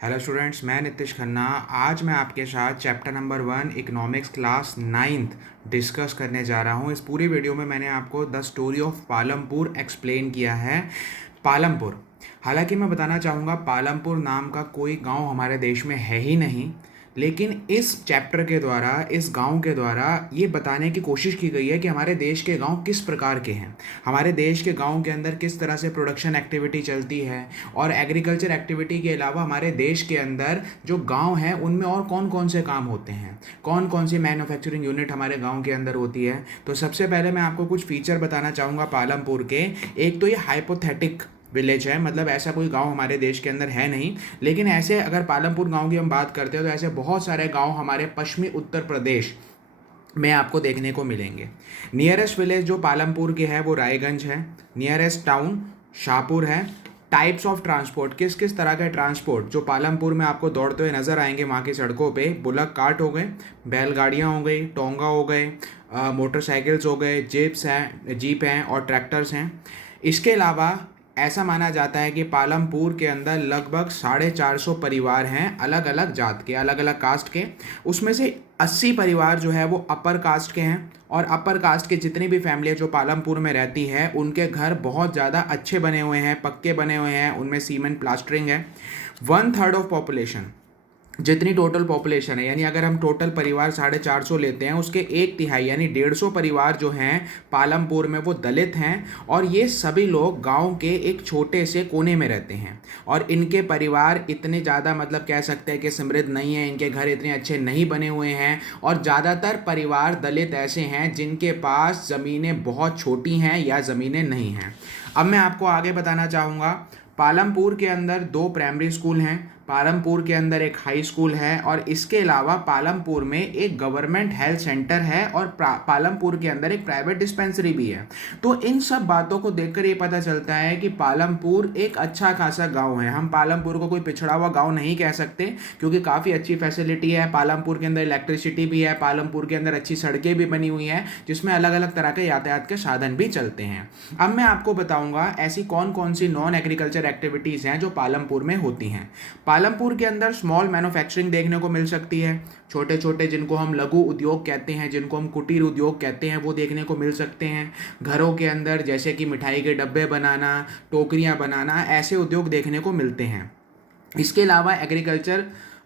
Hello students, मैं नितिश खन्ना। आज मैं आपके साथ chapter number 1 economics class 9th discuss करने जा रहा हूँ। इस पूरी वीडियो में मैंने आपको the story of Palampur explain किया है। पालमपुर, हालांकि मैं बताना चाहूँगा पालमपुर नाम का कोई गांव हमारे देश में है ही नहीं, लेकिन इस चैप्टर के द्वारा, इस गांव के द्वारा ये बताने की कोशिश की गई है कि हमारे देश के गांव किस प्रकार के हैं, हमारे देश के गांव के अंदर किस तरह से प्रोडक्शन एक्टिविटी चलती है, और एग्रीकल्चर एक्टिविटी के अलावा हमारे देश के अंदर जो गांव हैं उनमें और कौन कौन से काम होते हैं, कौन कौन सी मैन्युफैक्चरिंग यूनिट हमारे गांव के अंदर होती है। तो सबसे पहले मैं आपको कुछ फीचर बताना चाहूँगा पालमपुर के। एक तो ये हाइपोथेटिक विलेज है, मतलब ऐसा कोई गांव हमारे देश के अंदर है नहीं, लेकिन ऐसे अगर पालमपुर गांव की हम बात करते हैं तो ऐसे बहुत सारे गांव हमारे पश्चिमी उत्तर प्रदेश में आपको देखने को मिलेंगे। नियरेस्ट विलेज जो पालमपुर के है वो रायगंज है। नियरेस्ट टाउन शाहपुर है। टाइप्स ऑफ ट्रांसपोर्ट, किस किस तरह के ट्रांसपोर्ट जो पालमपुर में आपको दौड़ते हुए नज़र आएंगे वहाँ की सड़कों पे, बुलक कार्ट हो गए, बैलगाड़ियाँ हो गई, टोंगा हो गए, मोटरसाइकिल्स हो गए, जीप हैं और ट्रैक्टर्स हैं। इसके अलावा ऐसा माना जाता है कि पालमपुर के अंदर लगभग 450 परिवार हैं, अलग अलग जात के, अलग अलग कास्ट के। उसमें से 80 परिवार जो है वो अपर कास्ट के हैं, और अपर कास्ट के जितनी भी फैमिलियाँ जो पालमपुर में रहती है उनके घर बहुत ज़्यादा अच्छे बने हुए हैं, पक्के बने हुए हैं, उनमें सीमेंट प्लास्टरिंग है। 1/3 ऑफ पॉपुलेशन, जितनी टोटल पॉपुलेशन है, यानी अगर हम टोटल परिवार 450 लेते हैं उसके 1/3 यानी 150 परिवार जो हैं पालमपुर में वो दलित हैं, और ये सभी लोग गांव के एक छोटे से कोने में रहते हैं। और इनके परिवार इतने ज़्यादा, मतलब कह सकते हैं कि समृद्ध नहीं है, इनके घर इतने अच्छे नहीं बने हुए हैं, और ज़्यादातर परिवार दलित ऐसे हैं जिनके पास ज़मीनें बहुत छोटी हैं या ज़मीनें नहीं हैं। अब मैं आपको आगे बताना चाहूँगा, पालमपुर के अंदर 2 प्राइमरी स्कूल हैं, पालमपुर के अंदर एक हाई स्कूल है, और इसके अलावा पालमपुर में एक गवर्नमेंट हेल्थ सेंटर है, और पालमपुर के अंदर एक प्राइवेट डिस्पेंसरी भी है। तो इन सब बातों को देखकर ये पता चलता है कि पालमपुर एक अच्छा खासा गांव है। हम पालमपुर को कोई पिछड़ा हुआ गांव नहीं कह सकते, क्योंकि काफ़ी अच्छी फैसिलिटी है पालमपुर के अंदर। इलेक्ट्रिसिटी भी है, पालमपुर के अंदर अच्छी सड़कें भी बनी हुई हैं जिसमें अलग अलग तरह के यातायात के साधन भी चलते हैं। अब मैं आपको बताऊंगा ऐसी कौन कौन सी नॉन एग्रीकल्चर एक्टिविटीज़ हैं जो पालमपुर में होती हैं। पालमपुर के अंदर स्मॉल मैन्युफैक्चरिंग देखने को मिल सकती है, छोटे छोटे जिनको हम लघु उद्योग कहते हैं, जिनको हम कुटीर उद्योग कहते हैं, वो देखने को मिल सकते हैं। घरों के अंदर जैसे कि मिठाई के डब्बे बनाना, टोकरियां बनाना, ऐसे उद्योग देखने को मिलते हैं। इसके अलावा एग्रीकल्चर,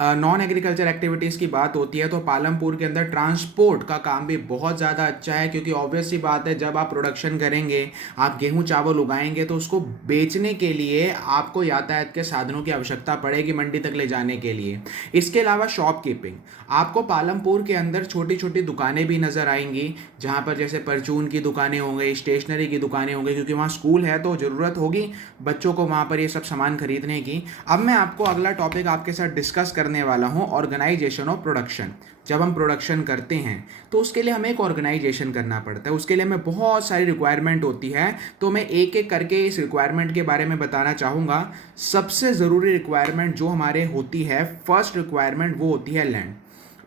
नॉन एग्रीकल्चर एक्टिविटीज़ की बात होती है तो पालमपुर के अंदर ट्रांसपोर्ट का काम भी बहुत ज़्यादा अच्छा है, क्योंकि ऑब्वियस सी बात है जब आप प्रोडक्शन करेंगे, आप गेहूं चावल उगाएंगे तो उसको बेचने के लिए आपको यातायात के साधनों की आवश्यकता पड़ेगी मंडी तक ले जाने के लिए। इसके अलावा शॉपकीपिंग, आपको पालमपुर के अंदर छोटी छोटी दुकानें भी नज़र आएंगी, जहाँ पर जैसे परचून की दुकानें हो गई, स्टेशनरी की दुकानें हो गई, क्योंकि वहाँ स्कूल है तो ज़रूरत होगी बच्चों को वहाँ पर ये सब सामान खरीदने की। अब मैं आपको अगला टॉपिक आपके साथ डिस्कस करने वाला हूं, ऑर्गेनाइजेशन ऑफ प्रोडक्शन। जब हम प्रोडक्शन करते हैं तो उसके लिए हमें एक ऑर्गेनाइजेशन करना पड़ता है, उसके लिए हमें बहुत सारी रिक्वायरमेंट होती है। तो मैं एक एक करके इस रिक्वायरमेंट के बारे में बताना चाहूँगा। सबसे ज़रूरी रिक्वायरमेंट जो हमारे होती है, फर्स्ट रिक्वायरमेंट, वो होती है लैंड।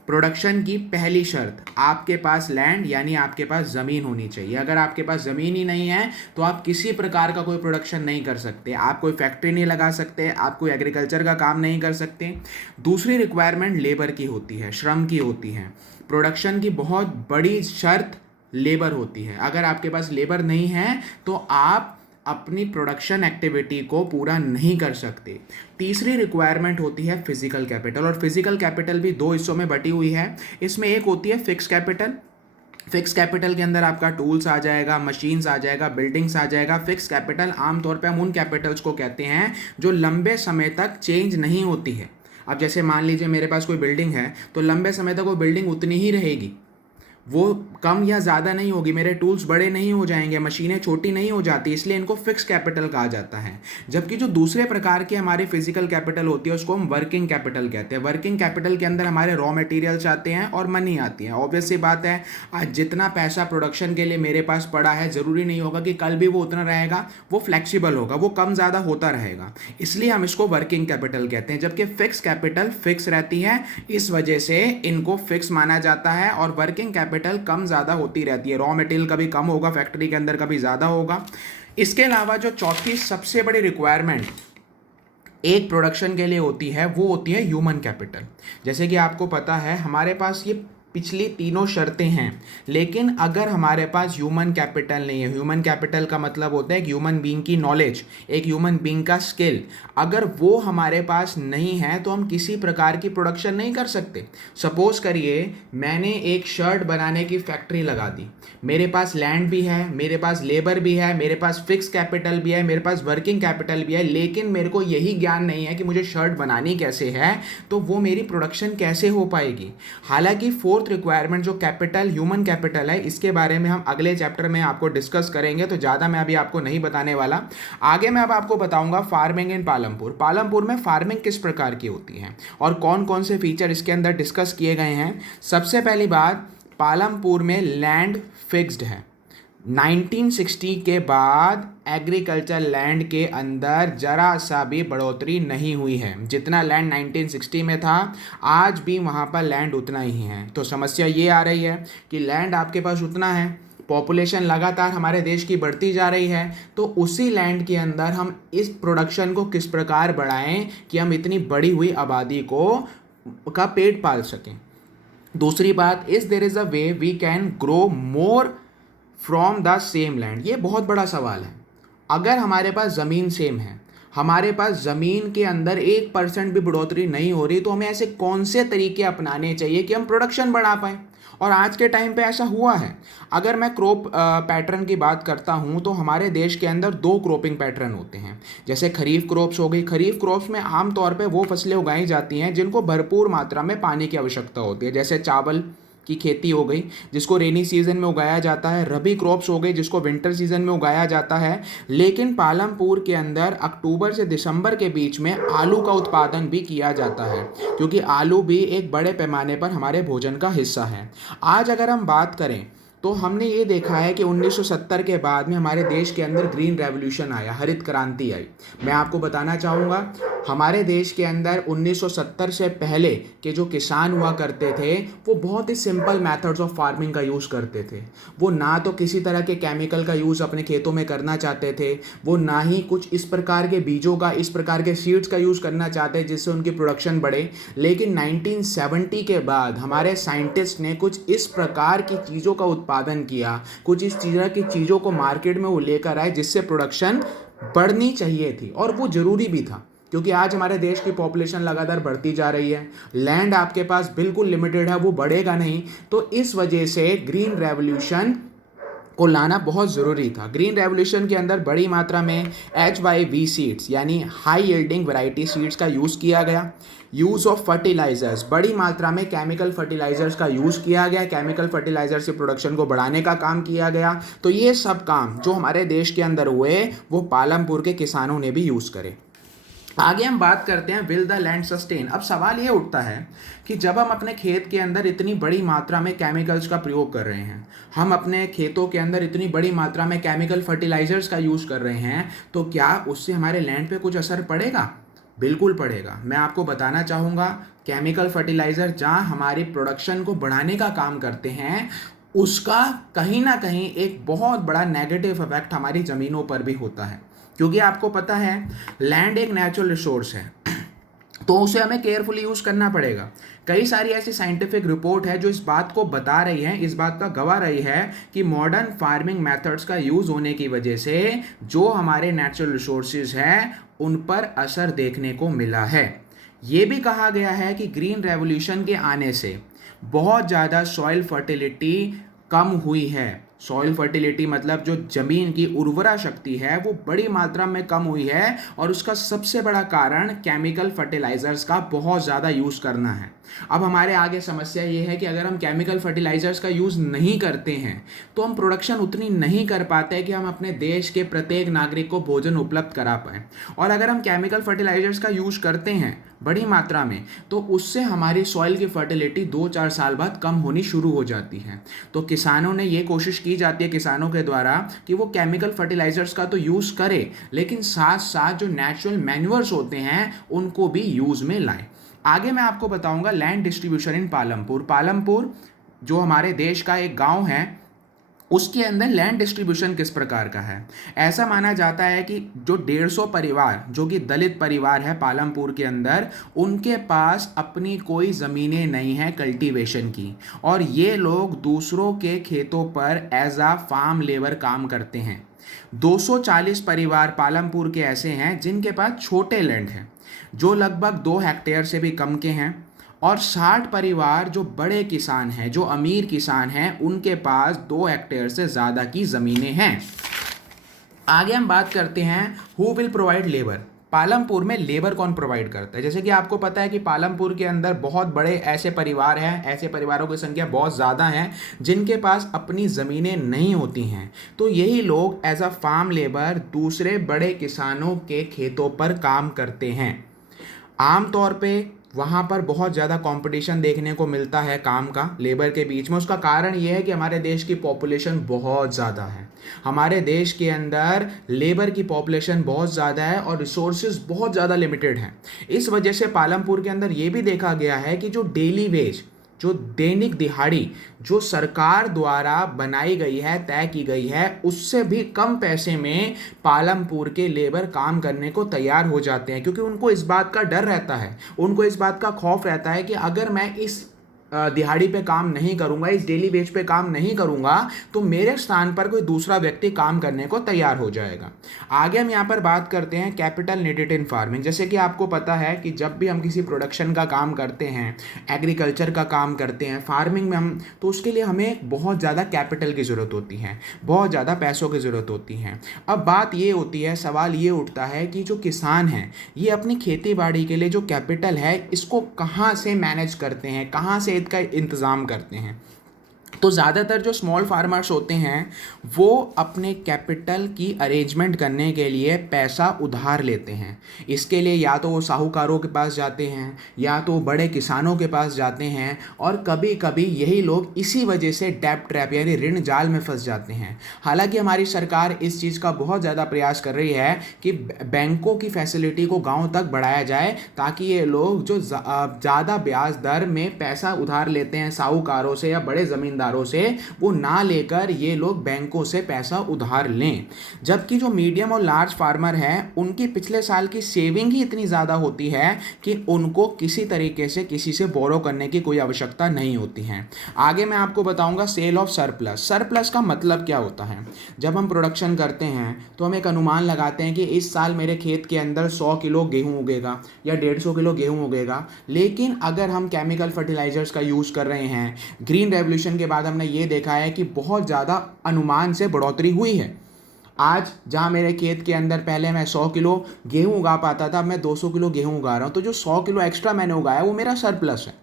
प्रोडक्शन की पहली शर्त, आपके पास लैंड यानी आपके पास ज़मीन होनी चाहिए। अगर आपके पास ज़मीन ही नहीं है तो आप किसी प्रकार का कोई प्रोडक्शन नहीं कर सकते, आप कोई फैक्ट्री नहीं लगा सकते, आप कोई एग्रीकल्चर का काम नहीं कर सकते। दूसरी रिक्वायरमेंट लेबर की होती है, श्रम की होती है। प्रोडक्शन की बहुत बड़ी शर्त लेबर होती है। अगर आपके पास लेबर नहीं है तो आप अपनी प्रोडक्शन एक्टिविटी को पूरा नहीं कर सकते। तीसरी रिक्वायरमेंट होती है फिजिकल कैपिटल, और फिजिकल कैपिटल भी 2 हिस्सों में बटी हुई है। इसमें एक होती है फिक्स कैपिटल। फिक्स कैपिटल के अंदर आपका टूल्स आ जाएगा, मशीन्स आ जाएगा, बिल्डिंग्स आ जाएगा। फिक्स कैपिटल आमतौर पे हम उन कैपिटल्स को कहते हैं जो लंबे समय तक चेंज नहीं होती है। अब जैसे मान लीजिए मेरे पास कोई बिल्डिंग है तो लंबे समय तक वो बिल्डिंग उतनी ही रहेगी, वो कम या ज़्यादा नहीं होगी, मेरे टूल्स बड़े नहीं हो जाएंगे, मशीनें छोटी नहीं हो जाती, इसलिए इनको फिक्स कैपिटल कहा जाता है। जबकि जो दूसरे प्रकार के हमारे फिजिकल कैपिटल होती है उसको हम वर्किंग कैपिटल कहते हैं। वर्किंग कैपिटल के अंदर हमारे रॉ मटेरियल्स आते हैं और मनी आती है। ऑब्वियस सी बात है, आज जितना पैसा प्रोडक्शन के लिए मेरे पास पड़ा है ज़रूरी नहीं होगा कि कल भी वो उतना रहेगा, वो फ्लेक्सिबल होगा, वो कम ज़्यादा होता रहेगा, इसलिए हम इसको वर्किंग कैपिटल कहते हैं। जबकि फिक्स कैपिटल फिक्स रहती है, इस वजह से इनको फिक्स माना जाता है, और वर्किंग कैपिटल कम ज़्यादा होती रहती है। रॉ मटेरियल कभी कम होगा फैक्ट्री के अंदर, कभी ज़्यादा होगा। इसके अलावा जो चौथी सबसे बड़ी रिक्वायरमेंट एक प्रोडक्शन के लिए होती है वो होती है ह्यूमन कैपिटल। जैसे कि आपको पता है हमारे पास ये पिछली तीनों शर्तें हैं, लेकिन अगर हमारे पास ह्यूमन कैपिटल नहीं है, ह्यूमन कैपिटल का मतलब होता है एक ह्यूमन बीइंग की नॉलेज, एक ह्यूमन बीइंग का स्किल, अगर वो हमारे पास नहीं है तो हम किसी प्रकार की प्रोडक्शन नहीं कर सकते। सपोज करिए मैंने एक शर्ट बनाने की फैक्ट्री लगा दी, मेरे पास लैंड भी है, मेरे पास लेबर भी है, मेरे पास फिक्स कैपिटल भी है, मेरे पास वर्किंग कैपिटल भी है, लेकिन मेरे को यही ज्ञान नहीं है कि मुझे शर्ट बनानी कैसे है, तो वो मेरी प्रोडक्शन कैसे हो पाएगी। हालांकि फोर्थ रिक्वायरमेंट जो कैपिटल ह्यूमन कैपिटल है, इसके बारे में हम अगले चैप्टर में आपको डिस्कस करेंगे, तो ज़्यादा मैं अभी आपको नहीं बताने वाला। आगे मैं अब आपको बताऊंगा फार्मिंग इन पालमपुर। पालमपुर में फार्मिंग किस प्रकार की होती है और कौन कौन से फीचर इसके अंदर डिस्कस किए गए हैं। सबसे पहली बात, पालमपुर में लैंड फिक्स्ड है। 1960 के बाद एग्रीकल्चर लैंड के अंदर जरा सा भी बढ़ोतरी नहीं हुई है। जितना लैंड 1960 में था आज भी वहाँ पर लैंड उतना ही है। तो समस्या ये आ रही है कि लैंड आपके पास उतना है, पॉपुलेशन लगातार हमारे देश की बढ़ती जा रही है, तो उसी लैंड के अंदर हम इस प्रोडक्शन को किस प्रकार बढ़ाएं कि हम इतनी बढ़ी हुई आबादी का पेट पाल सकें। दूसरी बात, is there is a way we can grow more from the same land. ये बहुत बड़ा सवाल है। अगर हमारे पास ज़मीन सेम है, हमारे पास ज़मीन के अंदर 1% भी बढ़ोतरी नहीं हो रही, तो हमें ऐसे कौन से तरीके अपनाने चाहिए कि हम प्रोडक्शन बढ़ा पाएँ। और आज के टाइम पे ऐसा हुआ है। अगर मैं क्रॉप पैटर्न की बात करता हूँ तो हमारे देश के अंदर 2 क्रॉपिंग पैटर्न होते हैं। जैसे खरीफ क्रॉप्स हो गई, खरीफ क्रॉप्स में आमतौर पे वो फसलें उगाई जाती हैं जिनको भरपूर मात्रा में पानी की आवश्यकता होती है। जैसे चावल की खेती हो गई जिसको रेनी सीजन में उगाया जाता है, रबी क्रॉप्स हो गई जिसको विंटर सीजन में उगाया जाता है। लेकिन पालमपुर के अंदर अक्टूबर से दिसंबर के बीच में आलू का उत्पादन भी किया जाता है, क्योंकि आलू भी एक बड़े पैमाने पर हमारे भोजन का हिस्सा है। आज अगर हम बात करें तो हमने ये देखा है कि 1970 के बाद में हमारे देश के अंदर ग्रीन रेवोल्यूशन आया, हरित क्रांति आई। मैं आपको बताना चाहूँगा हमारे देश के अंदर 1970 से पहले के जो किसान हुआ करते थे वो बहुत ही सिंपल मेथड्स ऑफ फार्मिंग का यूज़ करते थे। वो ना तो किसी तरह के केमिकल का यूज़ अपने खेतों में करना चाहते थे, वो ना ही कुछ इस प्रकार के बीजों का, इस प्रकार के सीड्स का यूज़ करना चाहते जिससे उनकी प्रोडक्शन बढ़े। लेकिन 1970 के बाद हमारे साइंटिस्ट ने कुछ इस प्रकार की चीज़ों का उत्पादन किया, कुछ इस तरह की चीज़ों को मार्केट में वो लेकर आए जिससे प्रोडक्शन बढ़नी चाहिए थी, और वो ज़रूरी भी था क्योंकि आज हमारे देश की पॉपुलेशन लगातार बढ़ती जा रही है, लैंड आपके पास बिल्कुल लिमिटेड है, वो बढ़ेगा नहीं। तो इस वजह से ग्रीन रेवोल्यूशन को लाना बहुत ज़रूरी था। ग्रीन रेवोल्यूशन के अंदर बड़ी मात्रा में HYV सीड्स यानी हाई यील्डिंग वैरायटी सीड्स का यूज़ किया गया। यूज़ ऑफ फर्टिलाइजर्स, बड़ी मात्रा में केमिकल फर्टिलाइजर्स का यूज़ किया गया, केमिकल फर्टिलाइजर से प्रोडक्शन को बढ़ाने का काम किया गया। तो ये सब काम जो हमारे देश के अंदर हुए वो पालमपुर के किसानों ने भी यूज़ करे। आगे हम बात करते हैं विल द लैंड सस्टेन। अब सवाल ये उठता है कि जब हम अपने खेत के अंदर इतनी बड़ी मात्रा में केमिकल्स का प्रयोग कर रहे हैं, हम अपने खेतों के अंदर इतनी बड़ी मात्रा में केमिकल फर्टिलाइजर्स का यूज़ कर रहे हैं, तो क्या उससे हमारे लैंड पे कुछ असर पड़ेगा? बिल्कुल पड़ेगा। मैं आपको बताना चाहूँगा केमिकल फर्टिलाइज़र जहाँ हमारी प्रोडक्शन को बढ़ाने का काम करते हैं उसका कहीं ना कहीं एक बहुत बड़ा नेगेटिव इफेक्ट हमारी ज़मीनों पर भी होता है, क्योंकि आपको पता है लैंड एक नेचुरल रिसोर्स है तो उसे हमें केयरफुली यूज़ करना पड़ेगा। कई सारी ऐसी साइंटिफिक रिपोर्ट है जो इस बात को बता रही है, इस बात का गवाह रही है कि मॉडर्न फार्मिंग मेथड्स का यूज़ होने की वजह से जो हमारे नेचुरल रिसोर्सेज हैं उन पर असर देखने को मिला है। ये भी कहा गया है कि ग्रीन रेवोल्यूशन के आने से बहुत ज़्यादा सॉइल फर्टिलिटी कम हुई है। सॉइल फर्टिलिटी मतलब जो ज़मीन की उर्वरा शक्ति है वो बड़ी मात्रा में कम हुई है, और उसका सबसे बड़ा कारण केमिकल फर्टिलाइज़र्स का बहुत ज़्यादा यूज़ करना है। अब हमारे आगे समस्या ये है कि अगर हम केमिकल फर्टिलाइज़र्स का यूज़ नहीं करते हैं तो हम प्रोडक्शन उतनी नहीं कर पाते कि हम अपने देश के प्रत्येक नागरिक को भोजन उपलब्ध करा पाएँ। और अगर हम केमिकल फर्टिलाइज़र्स का यूज़ करते हैं बड़ी मात्रा में तो उससे हमारी सॉइल की फर्टिलिटी 2-4 साल बाद कम होनी शुरू हो जाती है। तो किसानों ने ये कोशिश की जाती है किसानों के द्वारा कि वो केमिकल फर्टिलाइज़र्स का तो यूज़ करें, लेकिन साथ साथ जो नेचुरल मैन्योर्स होते हैं उनको भी यूज़ में लाएं। आगे मैं आपको बताऊंगा land distribution in Palampur. Palampur जो हमारे देश का एक गांव है उसके अंदर लैंड डिस्ट्रीब्यूशन किस प्रकार का है। ऐसा माना जाता है कि जो 150 परिवार जो कि दलित परिवार है पालमपुर के अंदर, उनके पास अपनी कोई ज़मीनें नहीं हैं कल्टीवेशन की, और ये लोग दूसरों के खेतों पर एज आ फार्म लेबर काम करते हैं। 240 परिवार पालमपुर के ऐसे हैं जिनके पास छोटे लैंड हैं जो लगभग 2 हेक्टेयर से भी कम के हैं, और 60 परिवार जो बड़े किसान हैं, जो अमीर किसान हैं, उनके पास 2 हेक्टेयर से ज़्यादा की ज़मीनें हैं। आगे हम बात करते हैं who will provide labour. Palampur में लेबर कौन प्रोवाइड करता है। जैसे कि आपको पता है कि पालमपुर के अंदर बहुत बड़े ऐसे परिवार हैं, ऐसे परिवारों की संख्या बहुत ज़्यादा है जिनके पास अपनी ज़मीनें नहीं होती हैं। तो यही लोग एज अ फार्म लेबर दूसरे बड़े किसानों के खेतों पर काम करते हैं। आमतौर पे वहाँ पर बहुत ज़्यादा कंपटीशन देखने को मिलता है काम का लेबर के बीच में। उसका कारण ये है कि हमारे देश की पॉपुलेशन बहुत ज़्यादा है। हमारे देश के अंदर लेबर की पॉपुलेशन बहुत ज़्यादा है और रिसोर्सेज बहुत ज़्यादा लिमिटेड हैं। इस वजह से पालमपुर के अंदर ये भी देखा गया है कि जो डेली वेज, जो दैनिक दिहाड़ी जो सरकार द्वारा बनाई गई है, तय की गई है, उससे भी कम पैसे में पालमपुर के लेबर काम करने को तैयार हो जाते हैं, क्योंकि उनको इस बात का डर रहता है, उनको इस बात का खौफ रहता है कि अगर मैं इस दिहाड़ी पे काम नहीं करूंगा, इस डेली वेज पे काम नहीं करूंगा, तो मेरे स्थान पर कोई दूसरा व्यक्ति काम करने को तैयार हो जाएगा। आगे हम यहाँ पर बात करते हैं कैपिटल नीडेड इन फार्मिंग। जैसे कि आपको पता है कि जब भी हम किसी प्रोडक्शन का काम करते हैं, एग्रीकल्चर का काम करते हैं, फार्मिंग में हम, तो उसके लिए हमें बहुत ज़्यादा कैपिटल की ज़रूरत होती है, बहुत ज़्यादा पैसों की ज़रूरत होती है। अब बात ये होती है, सवाल ये उठता है कि जो किसान हैं ये अपनी खेती बाड़ी के लिए जो कैपिटल है इसको कहाँ से मैनेज करते हैं, कहाँ से का इंतज़ाम करते हैं। तो ज़्यादातर जो स्मॉल फार्मर्स होते हैं वो अपने कैपिटल की अरेंजमेंट करने के लिए पैसा उधार लेते हैं। इसके लिए या तो वो साहूकारों के पास जाते हैं या तो बड़े किसानों के पास जाते हैं, और कभी कभी यही लोग इसी वजह से डेब्ट ट्रैप यानी ऋण जाल में फंस जाते हैं। हालांकि हमारी सरकार इस चीज़ का बहुत ज़्यादा प्रयास कर रही है कि बैंकों की फैसिलिटी को गाँव तक बढ़ाया जाए, ताकि ये लोग जो ज़्यादा ब्याज दर में पैसा उधार लेते हैं साहूकारों से या बड़े ज़मींदारों से, वो ना लेकर ये लोग बैंकों से पैसा उधार लें। जबकि जो मीडियम और लार्ज फार्मर हैं उनकी पिछले साल की सेविंग ही इतनी ज़्यादा होती है कि उनको किसी तरीके से किसी से बोरो करने की कोई आवश्यकता नहीं होती है। आगे मैं आपको बताऊंगा सेल ऑफ सरप्लस। सरप्लस का मतलब क्या होता है। जब हम प्रोडक्शन करते हैं तो हम एक अनुमान लगाते हैं कि इस साल मेरे खेत के अंदर 100 किलो गेहूँ उगेगा या 150 किलो गेहूँ उगेगा, लेकिन अगर हम केमिकल फर्टिलाइजर्स का यूज़ कर रहे हैं, ग्रीन रेवोल्यूशन के बाद हमने ये देखा है कि बहुत ज़्यादा अनुमान से बढ़ोतरी हुई है। आज जहाँ मेरे खेत के अंदर पहले मैं 100 किलो गेहूँ उगा पाता था, अब मैं 200 किलो गेहूँ उगा रहा हूँ। तो जो 100 किलो एक्स्ट्रा मैंने उगाया वो मेरा सरप्लस है।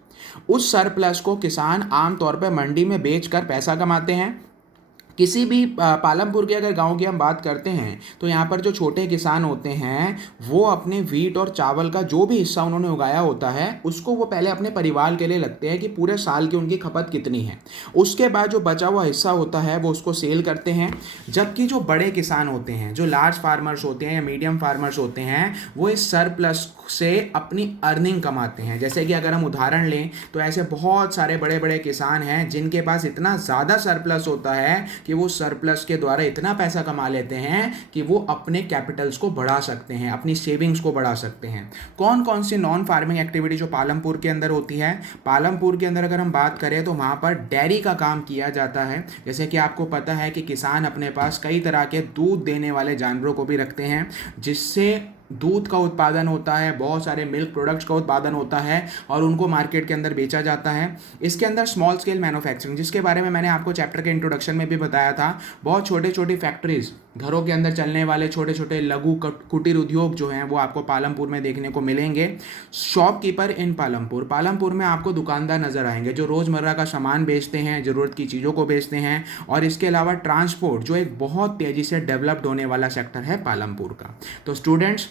उस सरप्लस को किसान आमतौर पर मंडी में बेचकर पैसा कमाते हैं। किसी भी पालमपुर के अगर गांव की हम बात करते हैं तो यहाँ पर जो छोटे किसान होते हैं वो अपने वीट और चावल का जो भी हिस्सा उन्होंने उगाया होता है उसको वो पहले अपने परिवार के लिए लगते हैं कि पूरे साल की उनकी खपत कितनी है। उसके बाद जो बचा हुआ हिस्सा होता है वो उसको सेल करते हैं। जबकि जो बड़े किसान होते हैं, जो लार्ज फार्मर्स होते हैं या मीडियम फार्मर्स होते हैं, वो इस सरप्लस से अपनी अर्निंग कमाते हैं। जैसे कि अगर हम उदाहरण लें तो ऐसे बहुत सारे बड़े बड़े किसान हैं जिनके पास इतना ज़्यादा सरप्लस होता है कि वो सरप्लस के द्वारा इतना पैसा कमा लेते हैं कि वो अपने कैपिटल्स को बढ़ा सकते हैं, अपनी सेविंग्स को बढ़ा सकते हैं। कौन कौन सी नॉन फार्मिंग एक्टिविटी जो पालमपुर के अंदर होती है। पालमपुर के अंदर अगर हम बात करें तो वहाँ पर डेयरी का काम किया जाता है। जैसे कि आपको पता है कि किसान अपने पास कई तरह के दूध देने वाले जानवरों को भी रखते हैं, जिससे दूध का उत्पादन होता है, बहुत सारे मिल्क प्रोडक्ट्स का उत्पादन होता है और उनको मार्केट के अंदर बेचा जाता है। इसके अंदर स्मॉल स्केल मैन्युफैक्चरिंग, जिसके बारे में मैंने आपको चैप्टर के इंट्रोडक्शन में भी बताया था, बहुत छोटे छोटी फैक्ट्रीज, घरों के अंदर चलने वाले छोटे छोटे लघु कुटीर उद्योग जो हैं वो आपको पालमपुर में देखने को मिलेंगे। शॉपकीपर इन पालमपुर, पालमपुर में आपको दुकानदार नज़र आएंगे जो रोज़मर्रा का सामान बेचते हैं, ज़रूरत की चीज़ों को बेचते हैं। और इसके अलावा ट्रांसपोर्ट जो एक बहुत तेज़ी से डेवलप्ड होने वाला सेक्टर है पालमपुर का। तो स्टूडेंट्स,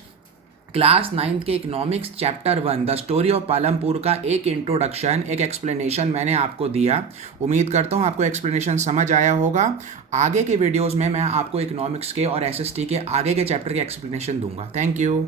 क्लास 9 के economics chapter 1 the story of Palampur का एक इंट्रोडक्शन, एक एक्सप्लेनेशन मैंने आपको दिया। उम्मीद करता हूँ आपको एक्सप्लेनेशन समझ आया होगा। आगे के वीडियोस में मैं आपको इकोनॉमिक्स के और एसएसटी के आगे के चैप्टर के एक्सप्लेनेशन दूंगा। Thank you.